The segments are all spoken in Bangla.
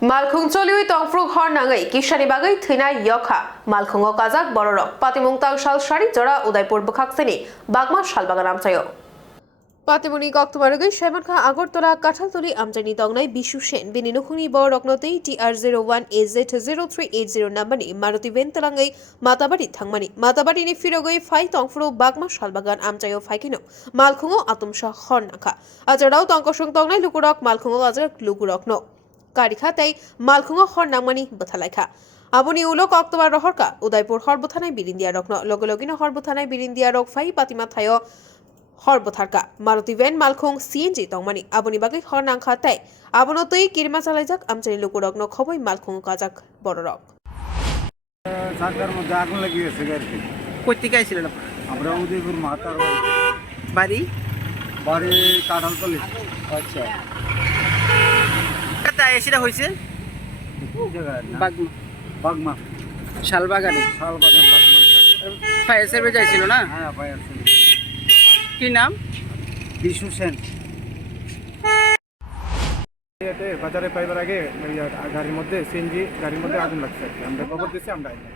Malkhung choliui tongfru hor nangai Kisani Bagwi thina yokha Malkhung o Kasajak Bororok Patimwng shal shari jora Udaipur bukhaksini Bagma shalbagan amchayo Patimwng October Shemarkha Agortola Kathaltuli Amjani Tongnai Bishu Shen Bininukhuni Boroknotei TR01AZ0380 Nambani Maruti Ventelangai Matabari Thangmani Matabari ni Firogoi Fai Tongfru Bagma Shalbagan Amchayo Faikino Malkhung Atumsha Hornaka Ajarao Tongkoshung Tongnai Lukurok Malkhung Azar Lukurok no Karikhatei Malkhung hor nangmani Butalaikha Abuni Ulok October Rohorka Udaipur Horbuthanai Birindia Rokno Logologino Horbuthanai Birindia Rok Fai Patimathayo Horbutharka Maruti Ven Malkhung CNG Tongmani Abuni Bagwi hor nangkhatai Abunotoi Kirma Salajak Amchani Lukurok no Khoboi Malkhung Kasajak Bororok সাতটার মধ্যে আগুন লেগে গেছে গাড়িতে। কই থেকে আইছিলেন আপনারা? আমরা উদয়পুর মাতার বাড়ি বাড়ি কাঁঠালতলি। আচ্ছা কোথায় এসিটা হইছে? কোন জায়গায়? বাগমা বাগমা শালবাগানে শালবাগান বাগমা। ফায়ার সার্ভিস আইছিল না? হ্যাঁ ফায়ার সার্ভিস। কি নাম? বিশু সেন। এতে বাজারে পাইবার আগে গাড়ির মধ্যে সিএনজি গাড়ির মধ্যে আগুন লাগছে। আমরা খবর দিয়েছি আমরা আইছি।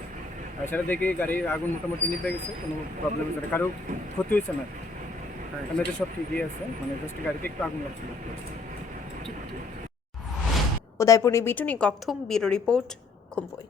আর সেটা দেখি গাড়ির আগুন মোটামুটি নিভে গেছে, কোনো প্রবলেম হচ্ছে না, কারো ক্ষতি হয়েছে না। এমনিতে সব ঠিকই আছে, মানে জাস্ট গাড়িতে একটু আগুন লাগছিল। Udaipur ni Bituni Kokthum Bureau Report Khumpui